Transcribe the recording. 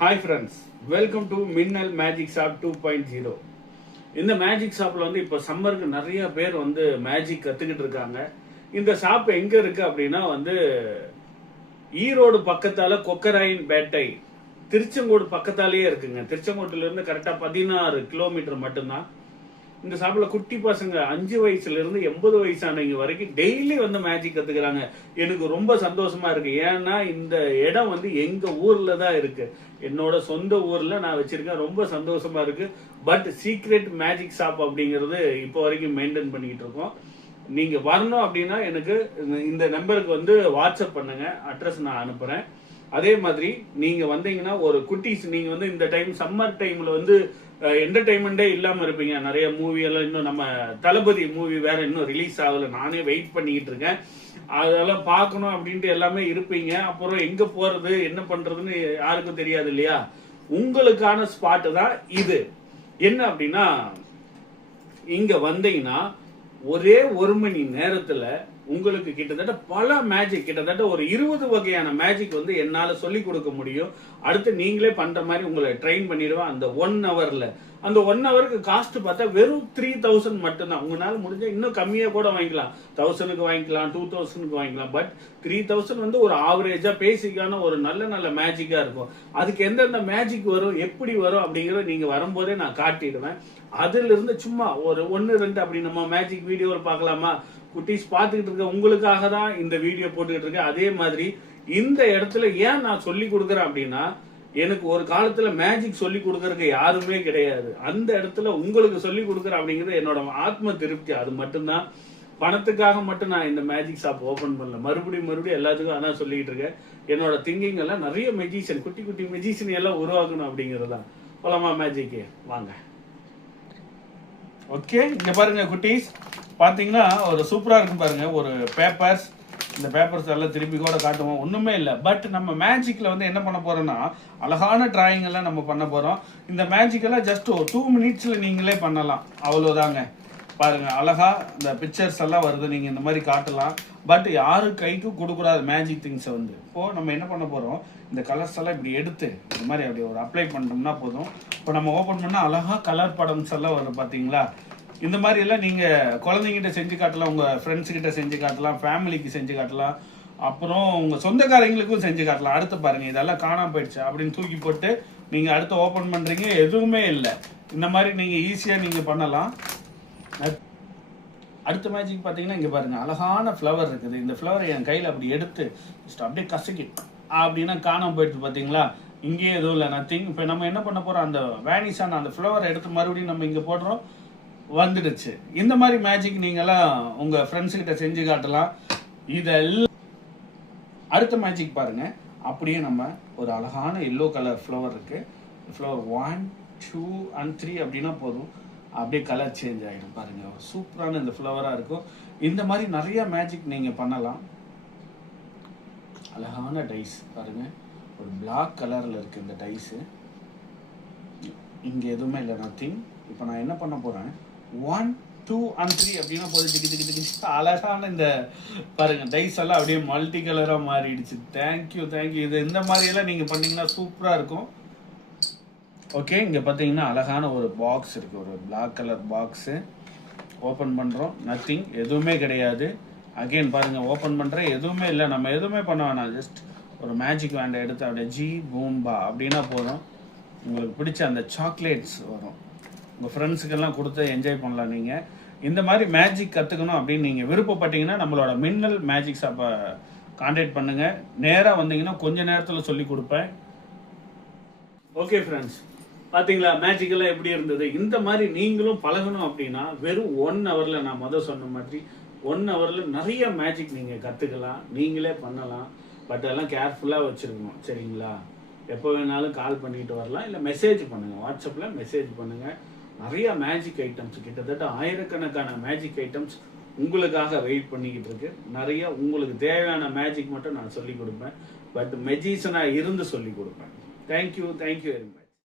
Hi friends, welcome to மின்னல் magic shop 2.0. இந்த magic ஷாப்பில் வந்து இப்போ சம்மருக்கு நிறைய பேர் வந்து மேஜிக் கற்றுக்கிட்டு இருக்காங்க. இந்த ஷாப் எங்கே இருக்குது அப்படின்னா வந்து ஈரோடு பக்கத்தால் கொக்கராயின் பேட்டை திருச்செங்கோடு பக்கத்தாலேயே இருக்குங்க. திருச்செங்கோட்டிலேருந்து கரெக்டாக 16 கிலோமீட்டர் மட்டும்தான். இந்த ஷாப்பில் குட்டி பசங்க 5 வயசுலேருந்து 80 வயசானவங்க வரைக்கும் டெய்லி வந்து மேஜிக் கற்றுக்கிறாங்க. எனக்கு ரொம்ப சந்தோஷமா இருக்கு. ஏன்னா இந்த இடம் வந்து எங்கள் ஊரில் தான் இருக்கு. என்னோட சொந்த ஊரில் நான் வச்சிருக்கேன். ரொம்ப சந்தோஷமா இருக்கு. பட் சீக்ரெட் மேஜிக் ஷாப் அப்படிங்கிறது இப்போ வரைக்கும் மெயின்டைன் பண்ணிக்கிட்டு இருக்கோம். நீங்க வரணும் அப்படின்னா எனக்கு இந்த நம்பருக்கு வந்து வாட்ஸ்அப் பண்ணுங்க, அட்ரஸ் நான் அனுப்புறேன். அதே மாதிரி நீங்க வந்தீங்கன்னா ஒரு குட்டீஸ், நீங்க வந்து இந்த டைம் சம்மர் டைம்ல வந்து என்டர்டைன்மெண்டே இல்லாம இருப்பீங்க. நிறைய மூவி எல்லாம் இன்னும் நம்ம தளபதி மூவி வேற இன்னும் ரிலீஸ் ஆகல. நானே வெயிட் பண்ணிக்கிட்டு இருக்கேன். அதெல்லாம் பார்க்கணும் அப்படின்ட்டு எல்லாமே இருப்பீங்க. அப்புறம் எங்க போறது என்ன பண்றதுன்னு யாருக்கும் தெரியாது இல்லையா? உங்களுக்கான ஸ்பாட் தான் இது. என்ன அப்படின்னா, இங்க வந்தீங்கன்னா ஒரே 1 மணி நேரத்துல உங்களுக்கு கிட்டத்தட்ட பல மேஜிக், கிட்டத்தட்ட ஒரு 20 வகையான மேஜிக் வந்து என்னால சொல்லி கொடுக்க முடியும். அடுத்து நீங்களே பண்ற மாதிரி உங்களை ட்ரெயின் பண்ணிடுவேன் அந்த 1 ஹவர்ல. அந்த 1 ஹவருக்கு காஸ்ட் பார்த்தா வெறும் 3000 மட்டும்தான். உங்களால முடிஞ்ச இன்னும் கம்மியா கூட வாங்கிக்கலாம். 1000க்கு வாங்கிக்கலாம், 2000க்கு வாங்கிக்கலாம். பட் 3000 வந்து ஒரு ஆவரேஜா பேசிக்கான ஒரு நல்ல நல்ல மேஜிக்கா இருக்கும். அதுக்கு எந்தெந்த மேஜிக் வரும், எப்படி வரும் அப்படிங்கறத நீங்க வரும்போதே நான் காட்டிடுவேன். அதுல இருந்து சும்மா ஒரு 1-2 அப்படி நம்ம மேஜிக் வீடியோவில் பார்க்கலாமா? குட்டீஸ் பார்த்துக்கிட்டு இருக்க உங்களுக்காக தான் இந்த வீடியோ போட்டுக்கிட்டு இருக்கேன். அதே மாதிரி இந்த இடத்துல ஏன் நான் சொல்லி கொடுக்குறேன் அப்படின்னா, எனக்கு ஒரு காலத்துல மேஜிக் சொல்லி கொடுக்கறதுக்கு யாருமே கிடையாது. அந்த இடத்துல உங்களுக்கு சொல்லி கொடுக்குறேன் அப்படிங்கிறது என்னோட ஆத்ம திருப்தி. அது மட்டும்தான். பணத்துக்காக மட்டும் நான் இந்த மேஜிக் ஷாப் ஓபன் பண்ணல. மறுபடியும் எல்லாத்துக்கும் அதான் சொல்லிட்டு இருக்கேன். என்னோட திங்கிங் எல்லாம் நிறைய மெஜிஷியன், குட்டி குட்டி மெஜிஷியன் எல்லாம் உருவாக்கணும் அப்படிங்கிறது தான். போலாமா மேஜிக்கு? வாங்க. ஓகே, இங்க பாருங்க குட்டீஸ், பாத்தீங்கன்னா ஒரு சூப்பரா இருக்கும் பாருங்க. ஒரு பேப்பர்ஸ், இந்த பேப்பர்ஸ் எல்லாம் திருப்பி கூட காட்டுவோம். ஒண்ணுமே இல்லை. பட் நம்ம மேஜிக்ல வந்து என்ன பண்ண போறோம்னா, அழகான டிராயிங் எல்லாம் நம்ம பண்ண போறோம். இந்த மேஜிக் எல்லாம் ஜஸ்ட் ஒரு 2 மினிட்ஸ்ல நீங்களே பண்ணலாம். அவ்வளவுதாங்க. பாருங்க, அழகா இந்த பிக்சர்ஸ் எல்லாம் வருது. நீங்க இந்த மாதிரி காட்டலாம். பட் யாரு கைக்கும் கொடுக்கூடாது மேஜிக் திங்ஸை வந்து. இப்போ நம்ம என்ன பண்ண போறோம், இந்த கலர்ஸ் எல்லாம் இப்படி எடுத்து இந்த மாதிரி அப்படி ஒரு அப்ளை பண்ணோம்னா போதும். இப்போ நம்ம ஓபன் பண்ணா அழகா கலர் படம்ஸ் எல்லாம் வரும் பாத்தீங்களா? இந்த மாதிரி எல்லாம் நீங்க குழந்தைங்கிட்ட செஞ்சு காட்டலாம், உங்க ஃப்ரெண்ட்ஸ் கிட்ட செஞ்சு காட்டலாம், ஃபேமிலிக்கு செஞ்சு காட்டலாம், அப்புறம் உங்க சொந்தக்காரங்களுக்கும் செஞ்சு காட்டலாம். அடுத்து பாருங்க, இதெல்லாம் காணாம போயிடுச்சு அப்படின்னு தூக்கி போட்டு நீங்க அடுத்து ஓபன் பண்றீங்க, எதுவுமே இல்லை. இந்த மாதிரி நீங்க ஈஸியா நீங்க பண்ணலாம். அடுத்த மேஜிக் பார்த்தீங்கன்னா, இங்கே பாருங்க, அழகான ஃப்ளவர் இருக்குது. இந்த ஃப்ளவரை என் கையில் அப்படி எடுத்து அப்படியே கசக்கி அப்படின்னா காணாம போயிடுது பார்த்தீங்களா? இங்கேயே எதுவும் இல்லை, நத்திங். இப்போ நம்ம என்ன பண்ண போகிறோம், அந்த வேனிஷான அந்த ஃப்ளவரை எடுத்து மறுபடியும் நம்ம இங்கே போடுறோம், வந்துடுச்சு. இந்த மாதிரி மேஜிக் நீங்களாம் உங்கள் ஃப்ரெண்ட்ஸ் கிட்ட செஞ்சு காட்டலாம். இதெல்லாம் அடுத்த மேஜிக் பாருங்க. அப்படியே நம்ம ஒரு அழகான எல்லோ கலர் ஃப்ளவர் இருக்கு. ஃப்ளவர் 1, 2 and 3 அப்படின்னா போதும், அப்படியே கலர் சேஞ்ச் ஆகிடும். பாருங்க, சூப்பரான இந்த ஃப்ளவரா இருக்கும். இந்த மாதிரி நிறைய மேஜிக் நீங்க பண்ணலாம். அழகான டைஸ் பாருங்க, ஒரு பிளாக் கலர்ல இருக்கு இந்த டைஸ். இங்க எதுவுமே இல்லை, நத்திங். இப்போ நான் என்ன பண்ண போறேன், 1, 2 and 3 அப்படின்னா போது அழகான இந்த பாருங்க டைஸ் எல்லாம் அப்படியே மல்டி கலரா மாறிடுச்சு. தேங்க்யூ. இது இந்த மாதிரி எல்லாம் நீங்க பண்ணீங்கன்னா சூப்பரா இருக்கும். ஓகே, இங்கே பார்த்தீங்கன்னா அழகான ஒரு பாக்ஸ் இருக்குது, ஒரு பிளாக் கலர் பாக்ஸு. ஓப்பன் பண்ணுறோம், நத்திங், எதுவுமே கிடையாது. அகெயின் பாருங்கள், ஓப்பன் பண்ணுறேன், எதுவுமே இல்லை. நம்ம எதுவுமே பண்ண வேணாம். ஜஸ்ட் ஒரு மேஜிக் வேண்டை எடுத்து அப்படியே ஜி பூம்பா அப்படின்னா போதும். உங்களுக்கு பிடிச்ச அந்த சாக்லேட்ஸ் வரும். உங்கள் ஃப்ரெண்ட்ஸுக்கெல்லாம் கொடுத்து என்ஜாய் பண்ணலாம். நீங்கள் இந்த மாதிரி மேஜிக் கற்றுக்கணும் அப்படின்னு நீங்கள் விருப்பப்பட்டீங்கன்னா நம்மளோட மின்னல் மேஜிக் ஷாப்பை கான்டாக்ட் பண்ணுங்கள். நேராக வந்தீங்கன்னா கொஞ்ச நேரத்தில் சொல்லி கொடுப்பேன். ஓகே ஃப்ரெண்ட்ஸ், பார்த்தீங்களா மேஜிக் எல்லாம் எப்படி இருந்தது? இந்த மாதிரி நீங்களும் பழகணும் அப்படின்னா வெறும் 1 ஹவர்ல, நான் சொன்ன மாதிரி 1 ஹவர்ல நிறைய மேஜிக் நீங்கள் கற்றுக்கலாம், நீங்களே பண்ணலாம். பட் அதெல்லாம் கேர்ஃபுல்லாக வச்சுருக்கணும், சரிங்களா? எப்போ வேணாலும் கால் பண்ணிட்டு வரலாம், இல்லை மெசேஜ் பண்ணுங்கள், வாட்ஸ்அப்பில் மெசேஜ் பண்ணுங்கள். நிறைய மேஜிக் ஐட்டம்ஸ், கிட்டத்தட்ட ஆயிரக்கணக்கான மேஜிக் ஐட்டம்ஸ் உங்களுக்காக வெயிட் பண்ணிக்கிட்டு இருக்கு. நிறைய உங்களுக்கு தேவையான மேஜிக் மட்டும் நான் சொல்லி கொடுப்பேன். பட் மெஜிஷியனாக இருந்து சொல்லி கொடுப்பேன். Thank you very much.